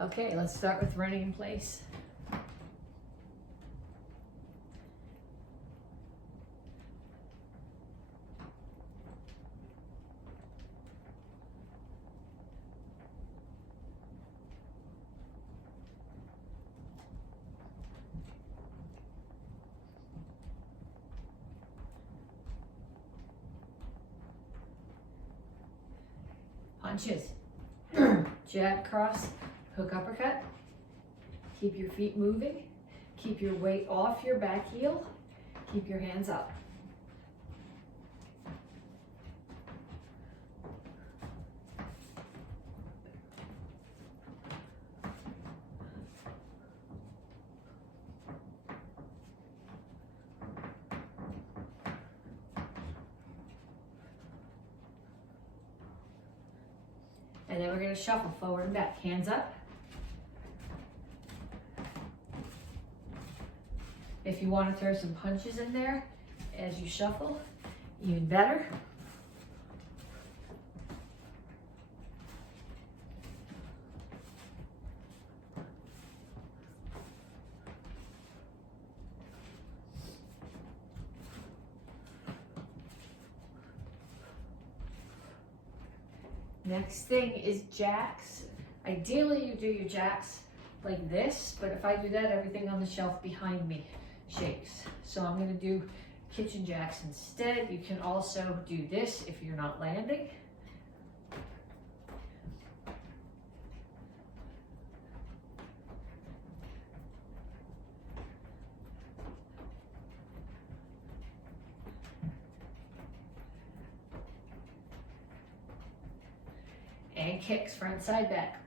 Okay, let's start with running in place. Punches. Jab, cross, hook, uppercut. Keep your feet moving. Keep your weight off your back heel. Keep your hands up. And then we're going to shuffle forward and back. Hands up. If you want to throw some punches in there as you shuffle, even better. Next thing is jacks. Ideally you do your jacks like this, but if I do that, everything on the shelf behind me shakes. So I'm going to do kitchen jacks instead. You can also do this if you're not landing. And kicks, front, side, back.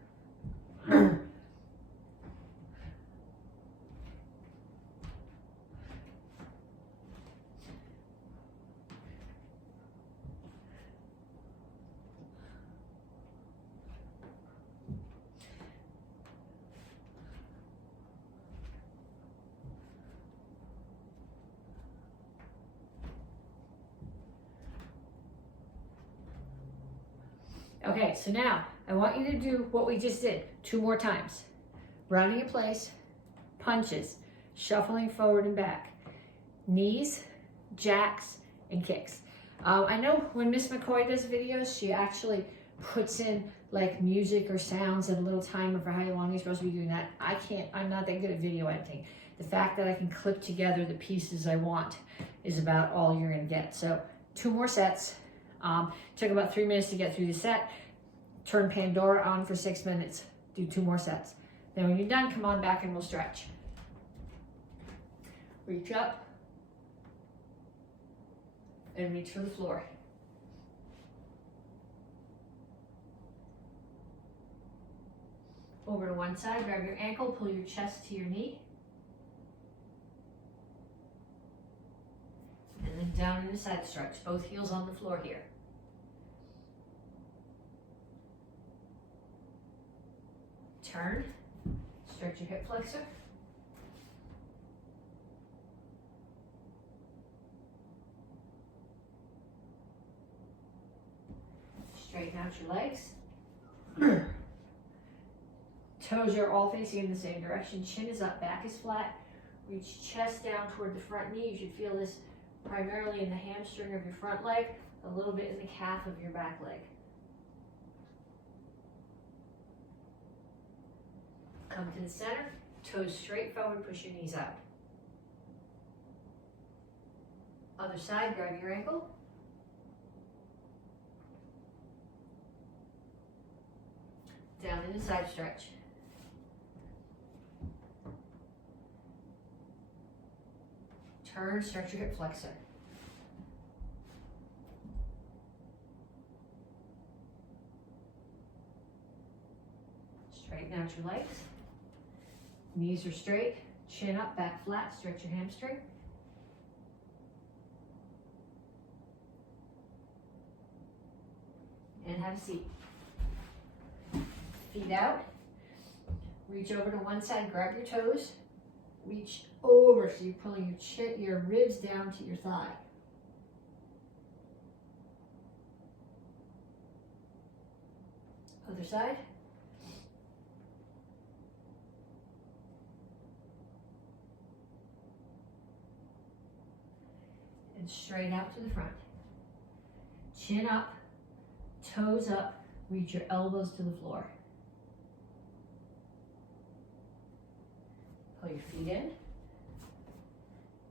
Okay, so now I want you to do what we just did 2 more times. Rounding in place, punches, shuffling forward and back, knees, jacks, and kicks. I know when Miss McCoy does videos, she actually puts in like music or sounds and a little timer for how long you're supposed to be doing that. I can't, I'm not that good at video editing. The fact that I can clip together the pieces I want is about all you're gonna get. So 2 more sets. Took about 3 minutes to get through the set. Turn Pandora on for 6 minutes. Do 2 more sets. Then when you're done, come on back and we'll stretch. Reach up and reach for the floor. Over to one side, grab your ankle, pull your chest to your knee. And then down in a side stretch, both heels on the floor here. Turn, stretch your hip flexor. Straighten out your legs. Toes are all facing in the same direction. Chin is up, back is flat. Reach chest down toward the front knee. You should feel this primarily in the hamstring of your front leg, a little bit in the calf of your back leg. Come to the center, toes straight forward, push your knees out. Other side, grab your ankle. Down in a side stretch. Turn, stretch your hip flexor. Straighten out your legs. Knees are straight, chin up, back flat, stretch your hamstring. And have a seat. Feet out. Reach over to one side, grab your toes. Reach over, so you're pulling your ribs down to your thigh. Other side. straight out to the front. Chin up, toes up, reach your elbows to the floor. Pull your feet in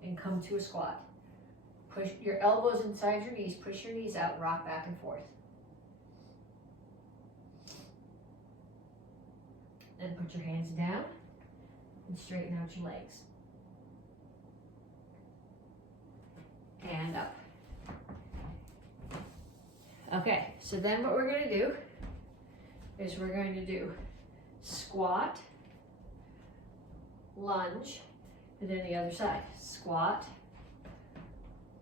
and come to a squat. Push your elbows inside your knees, push your knees out, rock back and forth. Then put your hands down and straighten out your legs. And up. Okay, so then what we're going to do is we're going to do squat, lunge, and then the other side. Squat,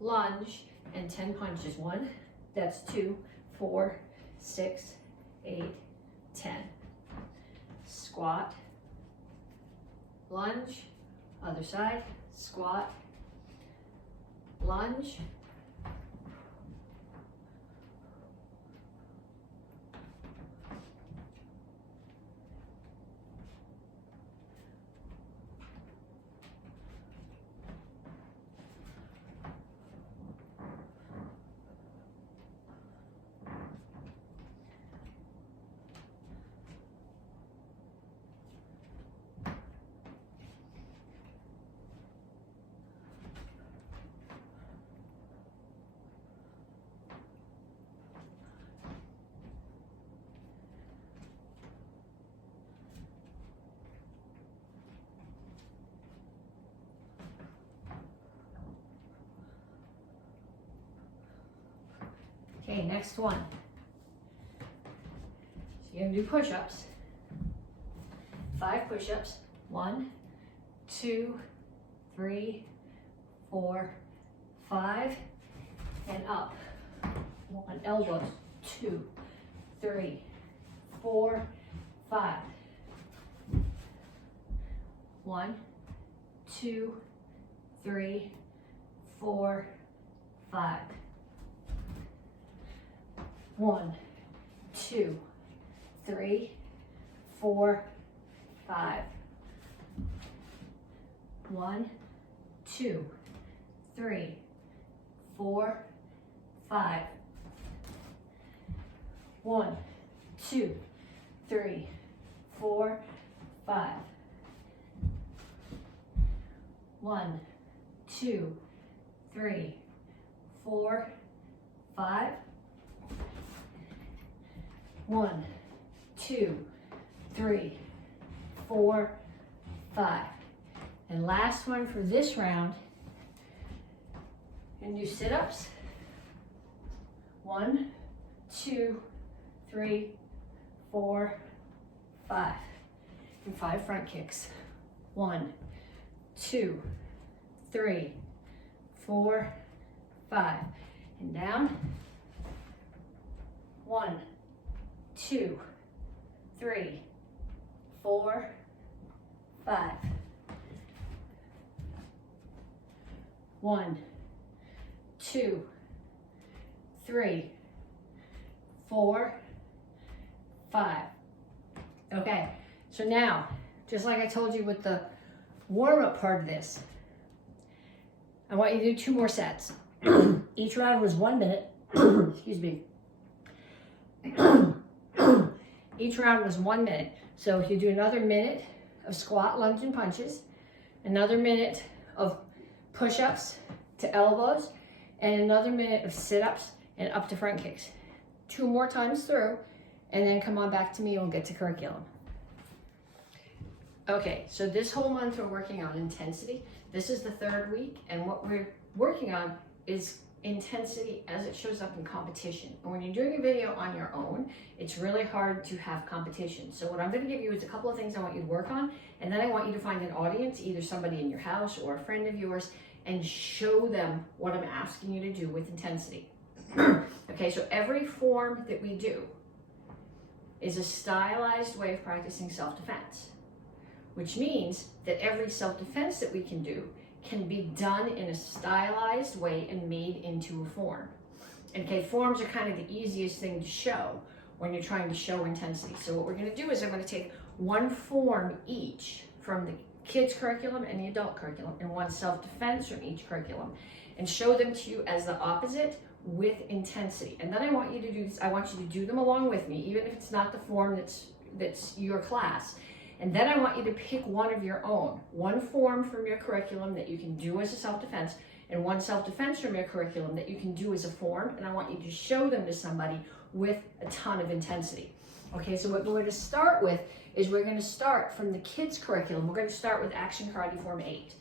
lunge, and 10 punches. 1, that's 2, 4, 6, 8, 10. Squat, lunge, other side, squat, lunge, Okay, next one. So you're gonna do push-ups. 5 push-ups. 1, 2, 3, 4, 5, and up. 1, elbows. 2, 3, 4, 5. 1, 2, 3, 4, 5. 1, 2, 3, 4, 5. 1, 2, 3, 4, 5. 1, 2, 3, 4, 5. 1, 2, 3, 4, 5. 1, 2, 3, 4, 5. And last one for this round. And do sit-ups. 1, 2, 3, 4, 5. And 5 front kicks. 1, 2, 3, 4, 5. And down. 1, 2, 3, 4, 5. 1, 2, 3, 4, 5. Okay, so now, just like I told you with the warm-up part of this, I want you to do 2 more sets. Each round was 1 minute. Excuse me. Each round was 1 minute. So if you do another minute of squat, lunge, and punches, another minute of push-ups to elbows, and another minute of sit-ups and up to front kicks. 2 more times through, and then come on back to me and we'll get to curriculum. Okay, so this whole month we're working on intensity. This is the 3rd week, and what we're working on is intensity as it shows up in competition. And when you're doing a video on your own, it's really hard to have competition. So what I'm going to give you is a couple of things I want you to work on, and then I want you to find an audience, either somebody in your house or a friend of yours, and show them what I'm asking you to do with intensity. Okay, so every form that we do is a stylized way of practicing self-defense, which means that every self-defense that we can do can be done in a stylized way and made into a form. Okay, forms are kind of the easiest thing to show when you're trying to show intensity. So what we're going to do is I'm going to take 1 form each from the kids curriculum and the adult curriculum, and 1 self-defense from each curriculum. and show them to you as the opposite with intensity. And then I want you to do this, I want you to do them along with me, even if it's not the form that's your class. And then I want you to pick one of your own, one form from your curriculum that you can do as a self-defense, and one self-defense from your curriculum that you can do as a form, and I want you to show them to somebody with a ton of intensity. Okay, so what we're going to start with is we're going to start from the kids' curriculum. We're going to start with Action Karate Form 8.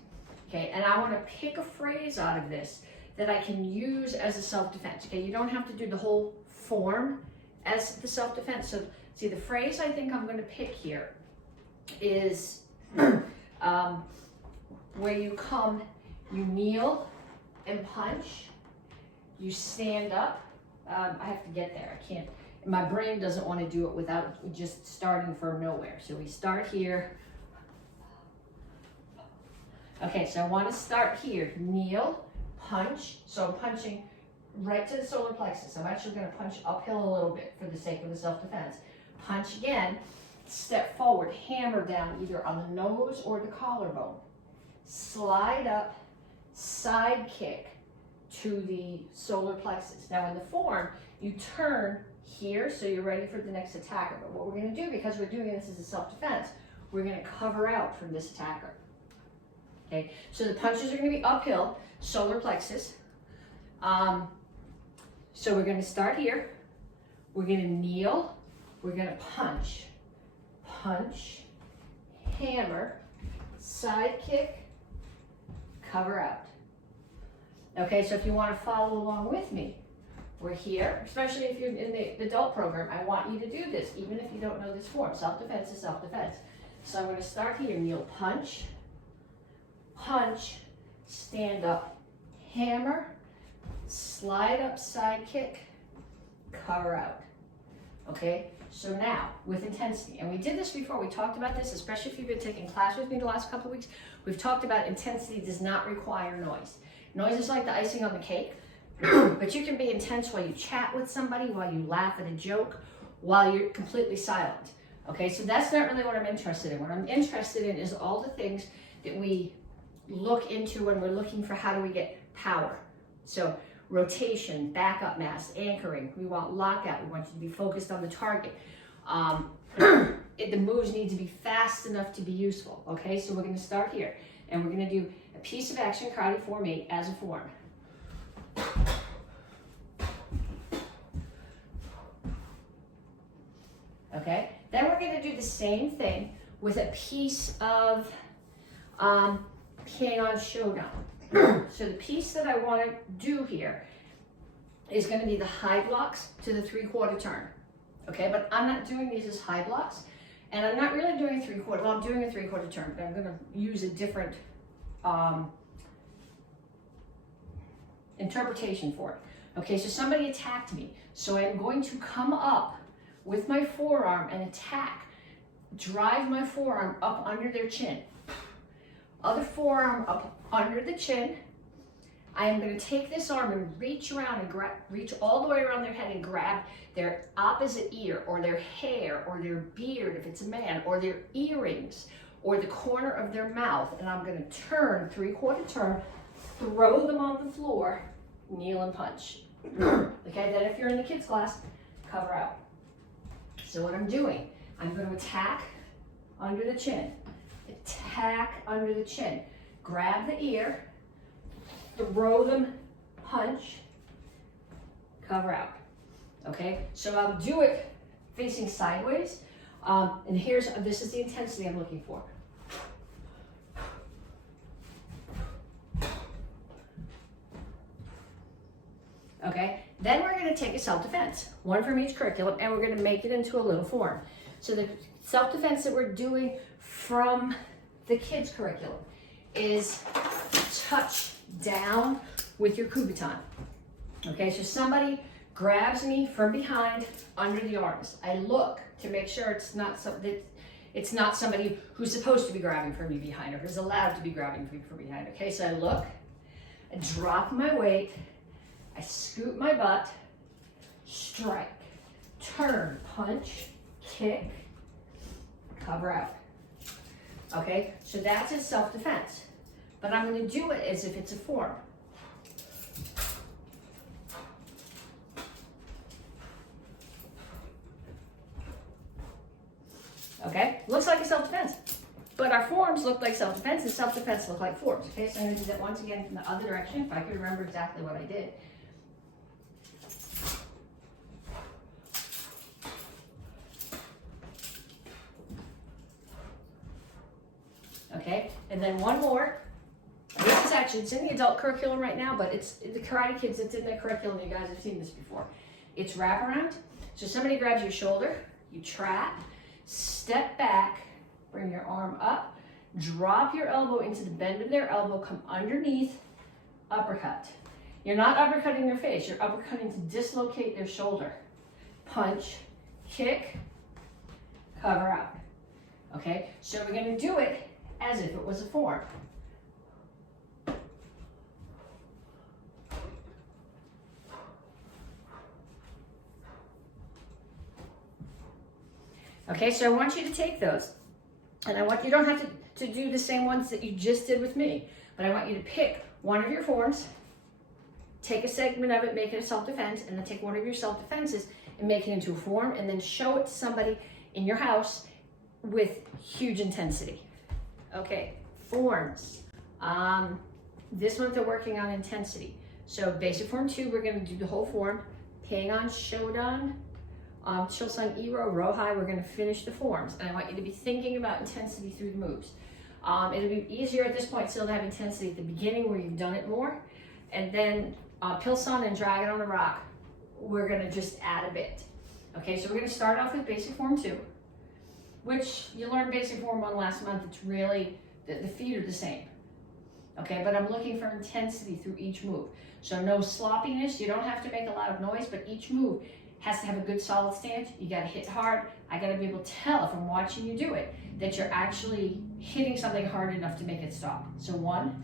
Okay, and I want to pick a phrase out of this that I can use as a self-defense. Okay, you don't have to do the whole form as the self-defense. So see, the phrase I think I'm going to pick here is where you come, you kneel and punch, you stand up. I have to get there, I can't, my brain doesn't want to do it without just starting from nowhere. So we start here. Okay, so I want to start here, kneel, punch. So I'm punching right to the solar plexus. I'm actually going to punch uphill a little bit for the sake of the self-defense. Punch again, step forward, hammer down either on the nose or the collarbone. Slide up, side kick to the solar plexus. Now in the form, you turn here so you're ready for the next attacker. But what we're going to do, because we're doing this as a self-defense, we're going to cover out from this attacker. Okay, so the punches are going to be uphill, solar plexus. So we're going to start here. We're going to kneel. We're going to punch. Punch, hammer, side kick, cover out. Okay, so if you want to follow along with me, we're here, especially if you're in the adult program, I want you to do this, even if you don't know this form. Self-defense is self-defense. So I'm going to start here, kneel, punch, punch, stand up, hammer, slide up, side kick, cover out. Okay, so now with intensity, and we did this before, we talked about this, especially if you've been taking class with me the last couple of weeks, we've talked about intensity does not require noise. Noise is like the icing on the cake, but you can be intense while you chat with somebody, while you laugh at a joke, while you're completely silent. Okay, so that's not really what I'm interested in. What I'm interested in is all the things that we look into when we're looking for how do we get power. So rotation, backup mass, anchoring. We want lockout. We want you to be focused on the target. The moves need to be fast enough to be useful. Okay, so we're going to start here, and we're going to do a piece of Action Karate Form 8 as a form. Okay, then we're going to do the same thing with a piece of Kickboxing Showdown. So the piece that I want to do here is going to be the high blocks to the 3/4 turn. Okay, but I'm not doing these as high blocks, and I'm not really doing a 3/4. Well, I'm doing a 3/4 turn, but I'm going to use a different interpretation for it. Okay, so somebody attacked me, so I'm going to come up with my forearm and attack. Drive my forearm up under their chin. Other forearm up under the chin. I am going to take this arm and reach around and reach all the way around their head and grab their opposite ear or their hair or their beard if it's a man, or their earrings or the corner of their mouth, and I'm going to turn, 3/4 turn, throw them on the floor, kneel and punch. Okay, then if you're in the kids class, cover out. So what I'm doing, I'm going to attack under the chin, attack under the chin, grab the ear, throw them, punch, cover out. Okay, so I'll do it facing sideways, and this is the intensity I'm looking for. Okay, then we're going to take a self-defense, one from each curriculum, and we're going to make it into a little form. So the self-defense that we're doing from the kids' curriculum is touch down with your kubutan. Okay, so somebody grabs me from behind under the arms. I look to make sure it's not somebody who's supposed to be grabbing from me behind or who's allowed to be grabbing from behind. Okay, so I look, I drop my weight, I scoot my butt, strike, turn, punch, kick, cover out. Okay, so that's a self-defense. But I'm going to do it as if it's a form. Okay, looks like a self-defense. But our forms look like self-defense and self-defense look like forms. Okay, so I'm gonna do that once again from the other direction, if I can remember exactly what I did. Okay, and then one more. This is actually, it's in the adult curriculum right now, but it's the Karate Kids, it's in their curriculum. You guys have seen this before. It's wraparound. So somebody grabs your shoulder, you trap, step back, bring your arm up, drop your elbow into the bend of their elbow, come underneath, uppercut. You're not uppercutting their face, you're uppercutting to dislocate their shoulder. Punch, kick, cover out. Okay, so we're gonna do it as if it was a form. Okay, so I want you to take those, and you don't have to do the same ones that you just did with me, but I want you to pick one of your forms, take a segment of it, make it a self-defense, and then take one of your self-defenses and make it into a form, and then show it to somebody in your house with huge intensity. Okay, forms. This month they're working on intensity. So basic form 2, we're gonna do the whole form. Peigan, Shodan, Chilsung, Iro, Rohai, we're gonna finish the forms. And I want you to be thinking about intensity through the moves. It'll be easier at this point still to have intensity at the beginning where you've done it more. And then Pilson and Dragon on the Rock, we're gonna just add a bit. Okay, so we're gonna start off with basic form 2, which you learned basic form 1 last month. It's really, the feet are the same. Okay, but I'm looking for intensity through each move. So no sloppiness, you don't have to make a lot of noise, but each move has to have a good solid stance. You gotta hit hard. I gotta be able to tell if I'm watching you do it, that you're actually hitting something hard enough to make it stop. So 1,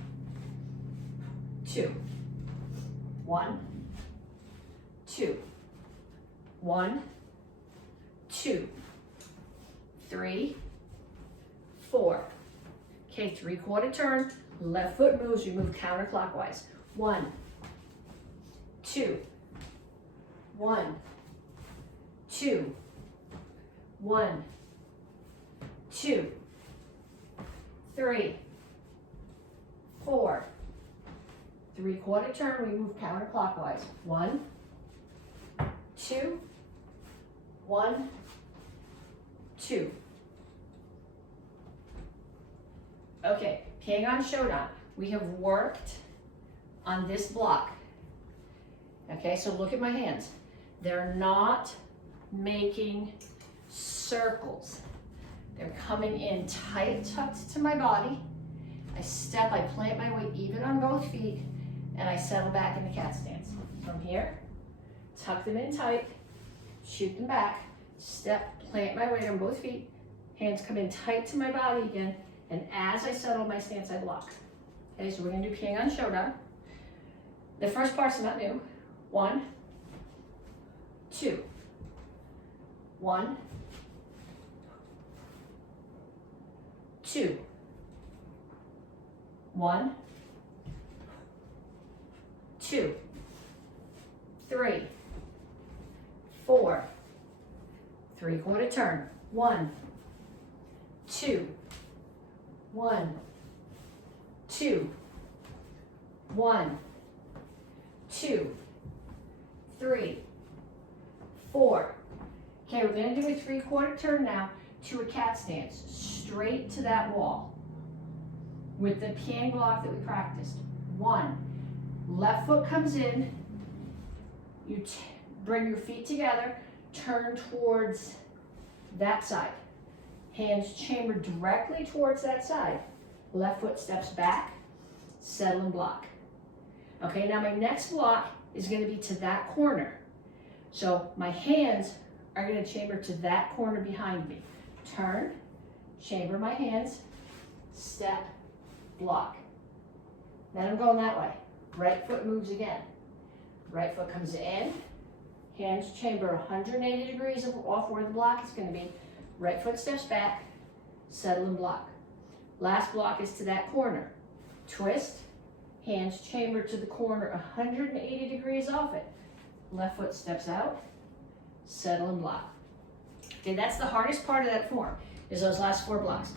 2, 1, 2, 1, 2, 3, 4. Okay, 3/4 turn, left foot moves, you move counterclockwise. 1, 2, 1, 2, 1, 2, 3, 4. 3/4 turn, we move counterclockwise. 1, 2, 1, 2. Okay, Peigan Shodan. We have worked on this block. Okay, so look at my hands. They're not making circles. They're coming in tight, tucked to my body. I step, I plant my weight even on both feet, and I settle back in the cat stance. From here, tuck them in tight, shoot them back, step, plant my weight on both feet, hands come in tight to my body again, and as I settle my stance, I block. Okay, so we're gonna do Peigan Shodan. The first part's not new. 1, 2, 1, 2, 1, 2, 3, 4. 3/4 turn. 1, 2, 1, 2, 1, 2, 3, 4. Okay, we're gonna do a 3/4 turn now to a cat stance, straight to that wall with the piang block that we practiced. 1, left foot comes in, you bring your feet together, turn towards that side. Hands chambered directly towards that side. Left foot steps back, settle and block. Okay, now my next block is gonna be to that corner. So my hands are gonna chamber to that corner behind me. Turn, chamber my hands, step, block. Then I'm going that way. Right foot moves again. Right foot comes in, hands chamber 180 degrees off where the block is gonna be. Right foot steps back, settle and block. Last block is to that corner. Twist, hands chamber to the corner 180 degrees off it. Left foot steps out, settle and block. Okay, that's the hardest part of that form. is those last 4 blocks.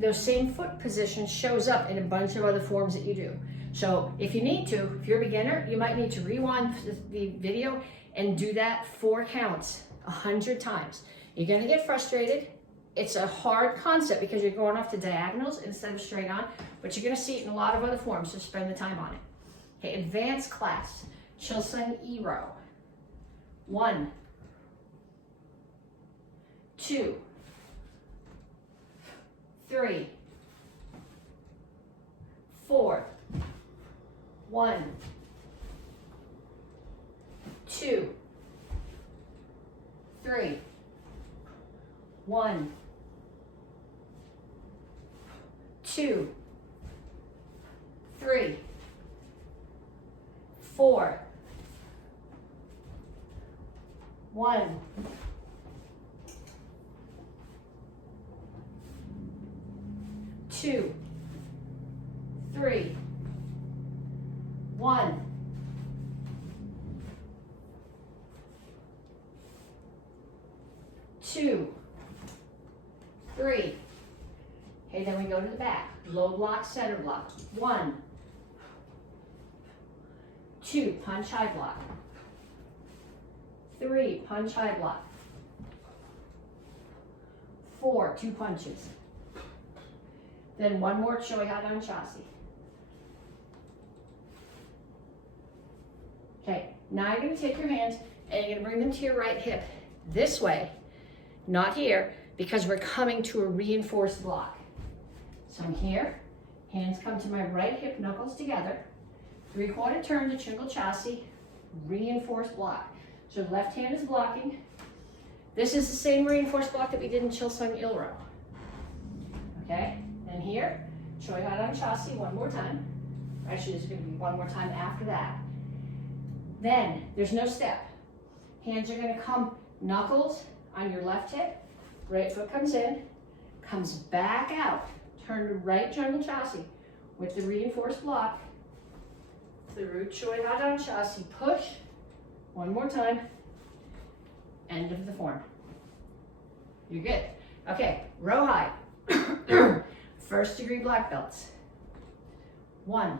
Those same foot positions shows up in a bunch of other forms that you do. So if you need to, if you're a beginner, you might need to rewind the video and do that 4 counts 100 times. You're gonna get frustrated. It's a hard concept because you're going off the diagonals instead of straight on, but you're gonna see it in a lot of other forms, so spend the time on it. Okay, advanced class, Chilsung E-row. 1, 2, 3, 4, 1, 2, 3, 1, 2, 3, 4, 1, 2, 3, 1, 2, 3. Okay, then we go to the back. Low block, center block. 1, 2, punch high block. 3, punch high block. 4, 2 punches. Then 1 more Choi Ha down chassis. Okay, now you're going to take your hands and you're going to bring them to your right hip this way, not here, because we're coming to a reinforced block. So I'm here, hands come to my right hip, knuckles together, 3/4 turn to Chingle chassis, reinforced block. So the left hand is blocking. This is the same reinforced block that we did in Chilsung Il-row. Okay, then here, Choi Ha down chassis 1 more time. Actually, there's going to be 1 more time after that. Then there's no step. Hands are going to come knuckles on your left hip. Right foot comes in, comes back out. Turn to right jungle chassis with the reinforced block. Through Choi Ha down chassis. Push. 1 more time. End of the form. You're good. Okay, row high. 1st degree black belts. 1,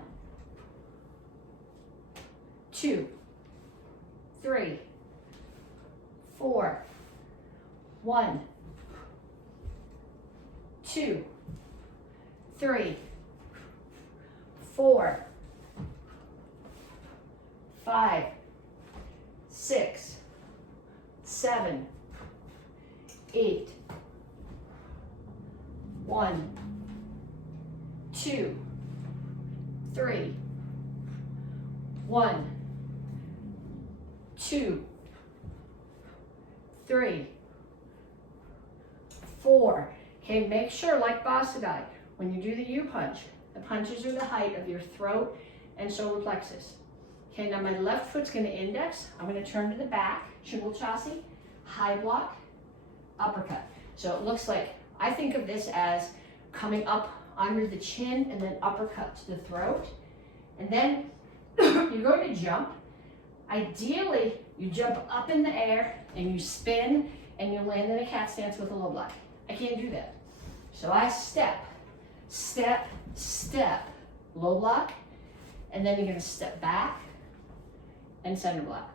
2, 3, 4, 1, 2, 3, 4, 5, 6, 7, 8, 1, 2, 3, 1, 2, 3, 4. Okay, make sure, like Basadai, when you do the U punch, the punches are the height of your throat and solar plexus. Okay, now my left foot's going to index. I'm going to turn to the back, Shingle chassis, high block, uppercut. So it looks like, I think of this as coming up under the chin and then uppercut to the throat. And then you're going to jump. Ideally, you jump up in the air and you spin and you land in a cat stance with a low block. I can't do that. So I step, step, step, low block, and then you're going to step back and center block.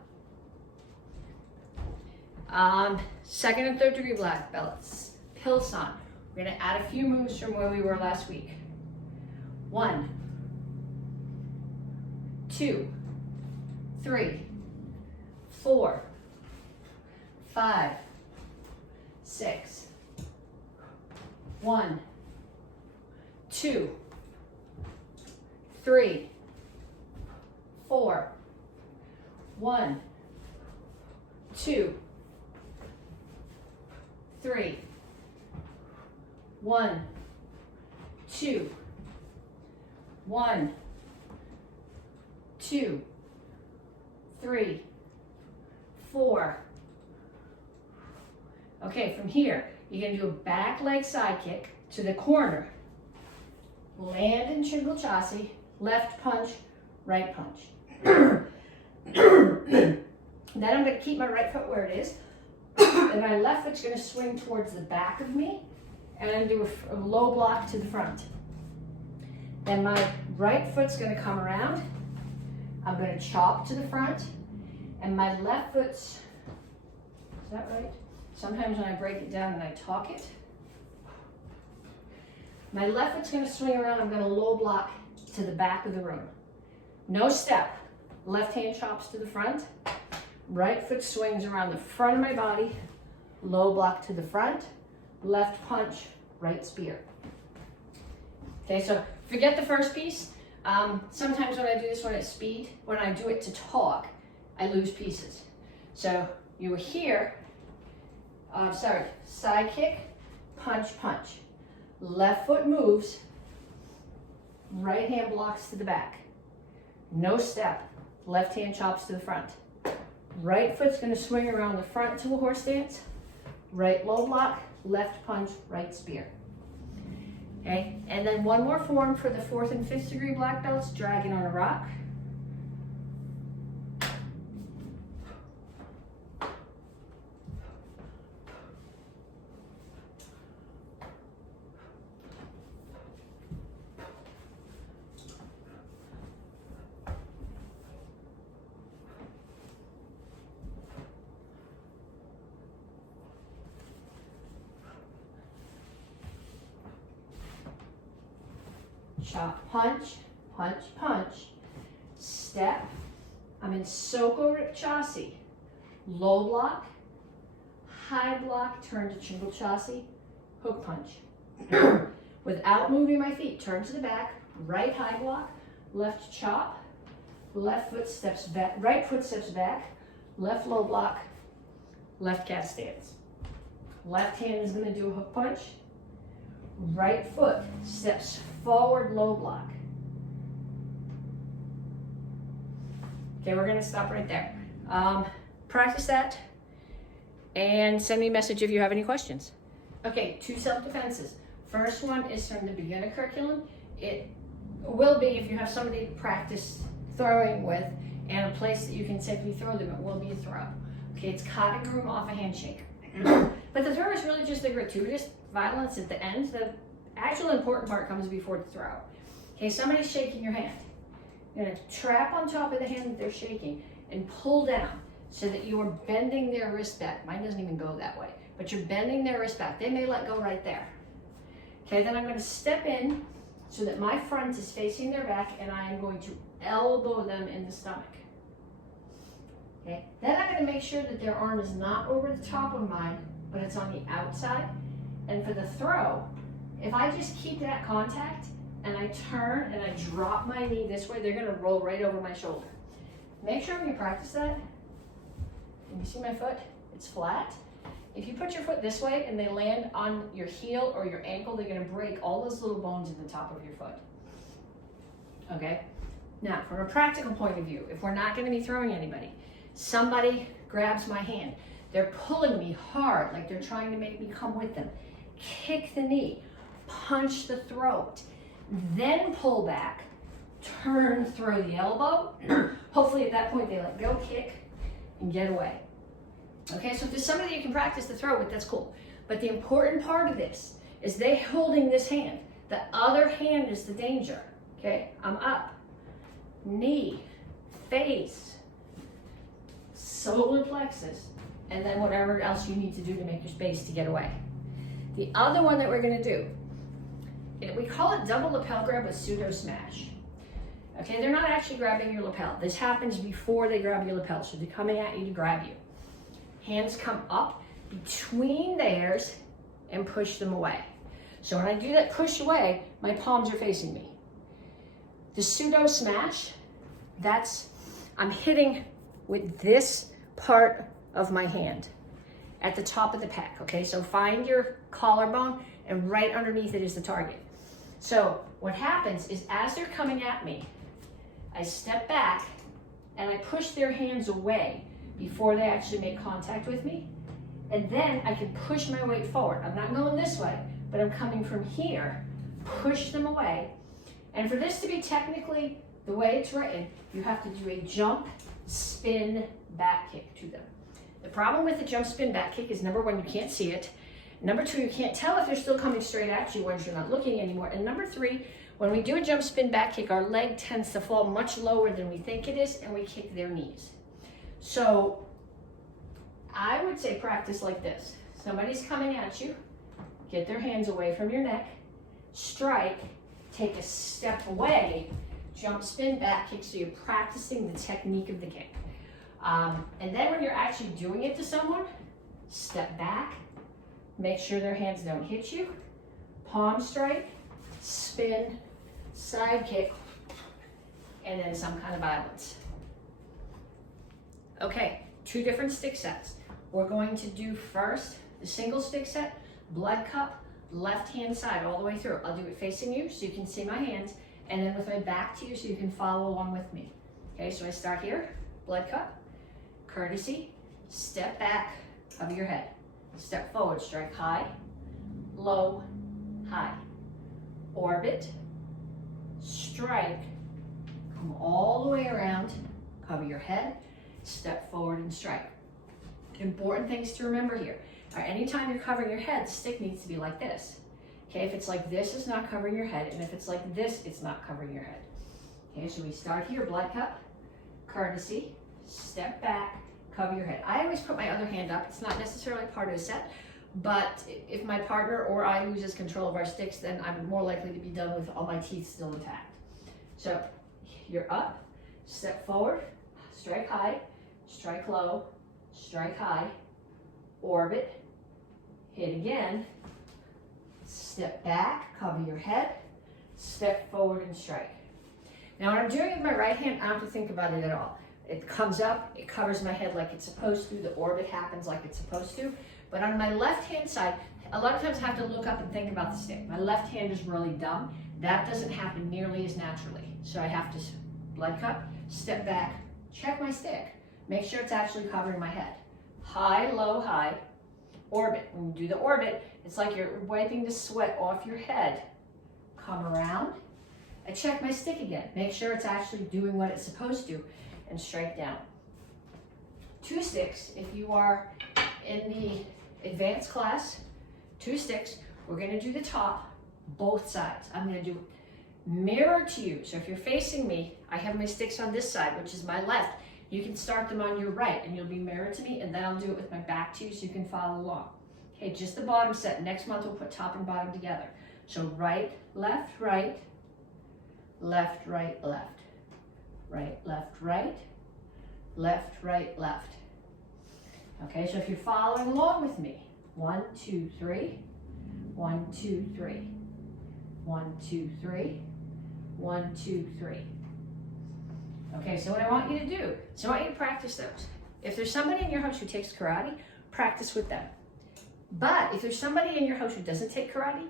2nd and 3rd degree black belts. Pilsan. We're going to add a few moves from where we were last week. 1, 2, 3, 4, 5, 6, 1, 2, 3, 4, 1, 2, 3, 1, 2, 1, 2, 3, 4. Okay, from here, you're going to do a back leg side kick to the corner. Land in Shingle chassis, left punch, right punch. Then I'm going to keep my right foot where it is. And my left foot's going to swing towards the back of me. and I'm gonna do a low block to the front. Then my right foot's gonna come around. I'm gonna chop to the front, and my left foot's, is that right? Sometimes when I break it down and I talk it, my left foot's gonna swing around. I'm gonna low block to the back of the room. No step. Left hand chops to the front. Right foot swings around the front of my body. Low block to the front. Left punch, right spear. Okay, so forget the first piece. Sometimes when I do this one at speed, when I do it to talk, I lose pieces. So you were here, side kick, punch, punch. Left foot moves, right hand blocks to the back. No step, left hand chops to the front. Right foot's gonna swing around the front to a horse stance. Right low block, left punch, right spear. Okay, and then one more form for the 4th and 5th degree black belts, dragon on a rock. Chop, punch, punch, punch, step. I'm in Soko Rikchasi. Low block, high block, turn to Chingle Chasi, hook punch. Without moving my feet, turn to the back, right high block, left chop, left foot steps back, right foot steps back, left low block, left cat stance. Left hand is gonna do a hook punch. Right foot steps forward, low block. Okay, we're gonna stop right there. Practice that and send me a message if you have any questions. Okay, 2 self-defenses. First one is from the beginner curriculum. It will be, if you have somebody to practice throwing with and a place that you can safely throw them, it will be a throw. Okay, it's caught and groom off a handshake. But the throw is really just the gratuitous violence at the end. The actual important part comes before the throw. Okay, somebody's shaking your hand. You're gonna trap on top of the hand that they're shaking and pull down so that you are bending their wrist back. Mine doesn't even go that way, but you're bending their wrist back. They may let go right there. Okay, then I'm gonna step in so that my front is facing their back and I am going to elbow them in the stomach. Okay, then I'm gonna make sure that their arm is not over the top of mine, but it's on the outside. And for the throw, if I just keep that contact and I turn and I drop my knee this way, they're gonna roll right over my shoulder. Make sure when you practice that, can you see my foot? It's flat. If you put your foot this way and they land on your heel or your ankle, they're gonna break all those little bones in the top of your foot. Okay? Now, from a practical point of view, if we're not gonna be throwing anybody, somebody grabs my hand. They're pulling me hard, like they're trying to make me come with them. Kick the knee, punch the throat, then pull back, turn, throw the elbow. Hopefully at that point they let go, kick, and get away. Okay, so if there's somebody you can practice the throw with, that's cool. But the important part of this is they holding this hand. The other hand is the danger. Okay, I'm up, knee, face, solar plexus, and then whatever else you need to do to make your space to get away. The other one that we're gonna do, we call it double lapel grab with pseudo smash. Okay, they're not actually grabbing your lapel. This happens before they grab your lapel, so they're coming at you to grab you. Hands come up between theirs and push them away. So when I do that push away, my palms are facing me. The pseudo smash, I'm hitting with this part of my hand at the top of the pec, okay? So find your collarbone and right underneath it is the target. So what happens is as they're coming at me, I step back and I push their hands away before they actually make contact with me. And then I can push my weight forward. I'm not going this way, but I'm coming from here, push them away. And for this to be technically the way it's written, you have to do a jump, spin, back kick to them. The problem with the jump, spin, back kick is number one, you can't see it. Number 2, you can't tell if they're still coming straight at you once you're not looking anymore. And number 3, when we do a jump spin back kick, our leg tends to fall much lower than we think it is, and we kick their knees. So I would say practice like this. Somebody's coming at you, get their hands away from your neck, strike, take a step away, jump spin back kick, so you're practicing the technique of the kick. And then when you're actually doing it to someone, step back, make sure their hands don't hit you, palm strike, spin, side kick, and then some kind of violence. Okay, 2 different stick sets. We're going to do first the single stick set, blood cup, left hand side all the way through. I'll do it facing you so you can see my hands, and then with my back to you so you can follow along with me. Okay, so I start here, blood cup, courtesy, step back, cover your head, step forward, strike high, low, high, orbit, strike, come all the way around, cover your head, step forward and strike. Important things to remember here. Anytime you're covering your head, the stick needs to be like this. Okay, if it's like this, it's not covering your head, and if it's like this, it's not covering your head. Okay, so we start here, blood cup, courtesy, step back, cover your head. I always put my other hand up. It's not necessarily part of the set, but if my partner or I loses control of our sticks, then I'm more likely to be done with all my teeth still intact. So you're up, step forward, strike high, strike low, strike high, orbit, hit again, step back, cover your head, step forward and strike. Now when I'm doing it with my right hand, I don't have to think about it at all. It comes up, it covers my head like it's supposed to, the orbit happens like it's supposed to. But on my left hand side, a lot of times I have to look up and think about the stick. My left hand is really dumb. That doesn't happen nearly as naturally. So I have to blood cup, step back, check my stick, make sure it's actually covering my head. High, low, high, orbit. When you do the orbit, it's like you're wiping the sweat off your head. Come around. I check my stick again. Make sure it's actually doing what it's supposed to, and strike down. 2 sticks. If you are in the advanced class, 2 sticks. We're going to do the top, both sides. I'm going to do mirror to you. So if you're facing me, I have my sticks on this side, which is my left. You can start them on your right, and you'll be mirrored to me, and then I'll do it with my back to you so you can follow along. Okay, just the bottom set. Next month we'll put top and bottom together. So right, left, right, left, right, left, right, left, right, left, right, left. Okay, so if you're following along with me, 1, 2, 3, 1, 2, 3, 1, 2, 3, 1, 2, 3. Okay, so what I want you to do is I want you to practice those. If there's somebody in your house who takes karate, practice with them. But if there's somebody in your house who doesn't take karate,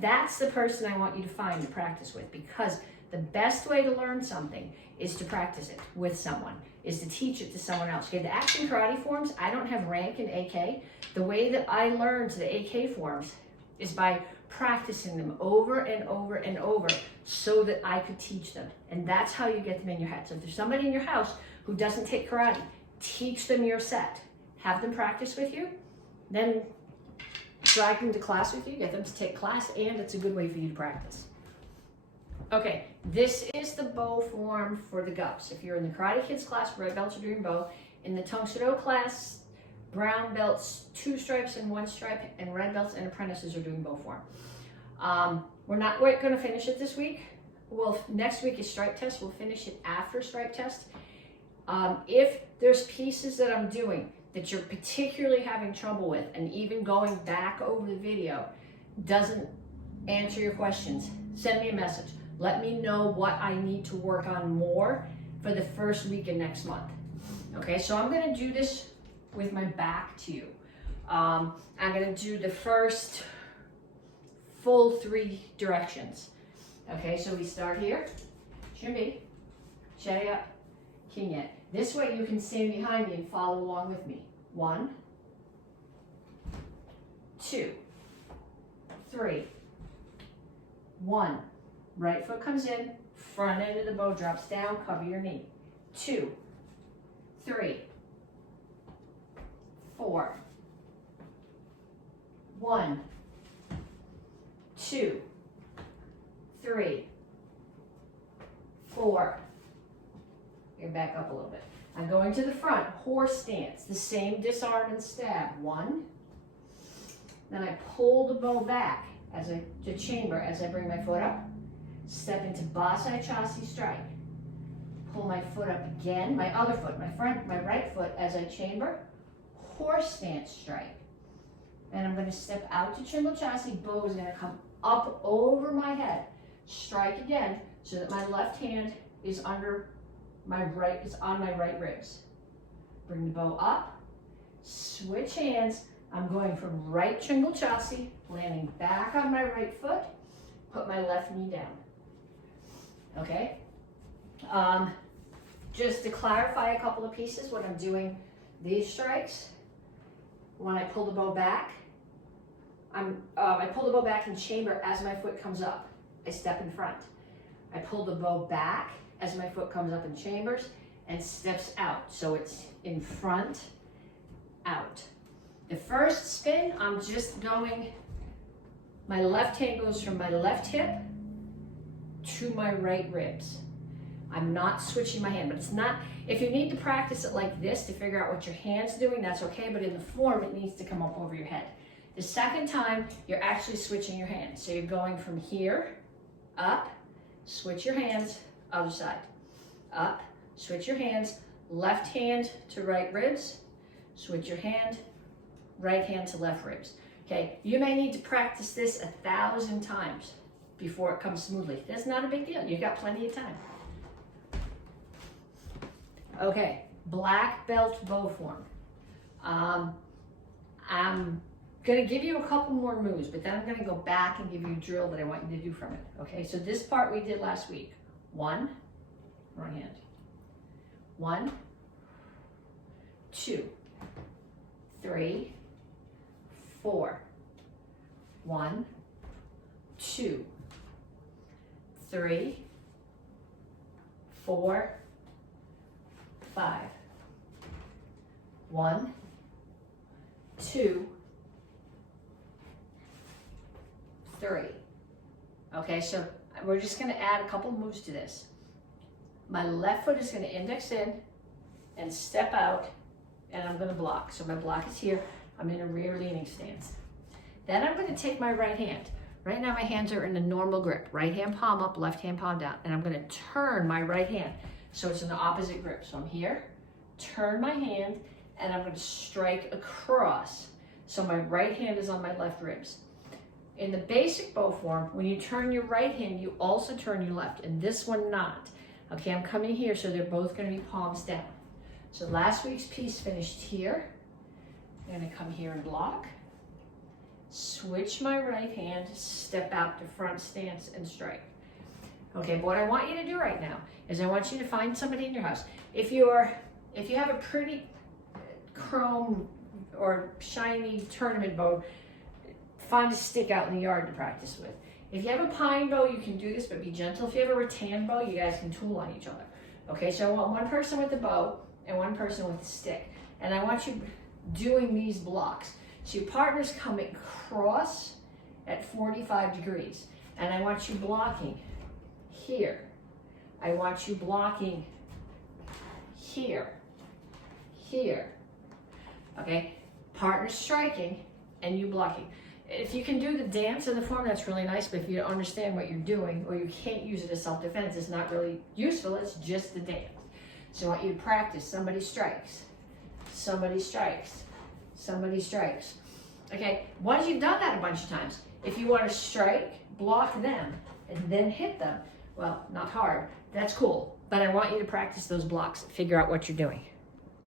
that's the person I want you to find to practice with, because the best way to learn something is to practice it with someone, is to teach it to someone else. Okay, the action karate forms, I don't have rank in AK. The way that I learned the AK forms is by practicing them over and over and over so that I could teach them. And that's how you get them in your head. So if there's somebody in your house who doesn't take karate, teach them your set. Have them practice with you, then drag them to class with you, get them to take class, and it's a good way for you to practice. Okay, this is the bow form for the gups. If you're in the Karate Kids class, red belts are doing bow. In the Tang Soo Do class, brown belts, 2 stripes and 1 stripe, and red belts and apprentices are doing bow form. We're not going to finish it this week. Well, next week is stripe test. We'll finish it after stripe test. If there's pieces that I'm doing that you're particularly having trouble with, and even going back over the video doesn't answer your questions, send me a message. Let me know what I need to work on more for the first week of next month. Okay, so I'm gonna do this with my back to you. I'm gonna do the first full 3 directions. Okay, so we start here, Shimbi, Cherry up, Kinyet. This way you can stand behind me and follow along with me. 1, 2, 3, 1. Right foot comes in, front end of the bow drops down, cover your knee. 2, 3, 4, 1, 2, 3, 4. Get back up a little bit. I'm going to the front, horse stance, the same disarm and stab. 1. Then I pull the bow back to chamber as I bring my foot up. Step into Basai Chasi strike. Pull my foot up again, my other foot, my right foot as I chamber. Horse stance strike. And I'm going to step out to Chimbo Chasi. Bow is going to come up over my head. Strike again so that my left hand is under my right, is on my right ribs. Bring the bow up. Switch hands. I'm going from right Chimbo Chasi, landing back on my right foot. Put my left knee down. Okay? Just to clarify a couple of pieces when I'm doing these strikes, when I pull the bow back, I pull the bow back in chamber as my foot comes up. I step in front. I pull the bow back as my foot comes up in chambers and steps out. So it's in front, out. The first spin, I'm just going, my left hand goes from my left hip to my right ribs. I'm not switching my hand, but it's not, if you need to practice it like this to figure out what your hand's doing, that's okay, but in the form, it needs to come up over your head. The second time, you're actually switching your hands. So you're going from here, up, switch your hands, other side. Up, switch your hands, left hand to right ribs, switch your hand, right hand to left ribs. Okay, you may need to practice this 1,000 times before it comes smoothly. That's not a big deal, you've got plenty of time. Okay, black belt bow form. I'm gonna give you a couple more moves, but then I'm gonna go back and give you a drill that I want you to do from it. Okay, so this part we did last week. 1, wrong hand. 1, 2, 3, 4. 1, 2, 3, 4, 5. 1, 2, 3. Okay, so we're just going to add a couple moves to this. My left foot is going to index in and step out, and I'm going to block. So my block is here. I'm in a rear leaning stance. Then I'm going to take my right hand. Right now my hands are in a normal grip. Right hand palm up, left hand palm down. And I'm going to turn my right hand so it's in the opposite grip. So I'm here, turn my hand, and I'm going to strike across. So my right hand is on my left ribs. In the basic bow form, when you turn your right hand, you also turn your left, and this one not. Okay, I'm coming here, so they're both going to be palms down. So last week's piece finished here. I'm going to come here and block. Switch my right hand, step out to front stance and strike. Okay, but what I want you to do right now is I want you to find somebody in your house. If you have a pretty chrome or shiny tournament bow, find a stick out in the yard to practice with. If you have a pine bow, you can do this, but be gentle. If you have a rattan bow, you guys can tool on each other. Okay, so I want one person with the bow and one person with the stick. And I want you doing these blocks. So your partner's coming across at 45 degrees. And I want you blocking here. I want you blocking here, here. Okay, partner striking and you blocking. If you can do the dance in the form, that's really nice, but if you don't understand what you're doing or you can't use it as self-defense, it's not really useful, it's just the dance. So I want you to practice. Somebody strikes, somebody strikes, somebody strikes. Okay, once you've done that a bunch of times, if you want to strike, block them, and then hit them, well, not hard, that's cool, but I want you to practice those blocks, figure out what you're doing.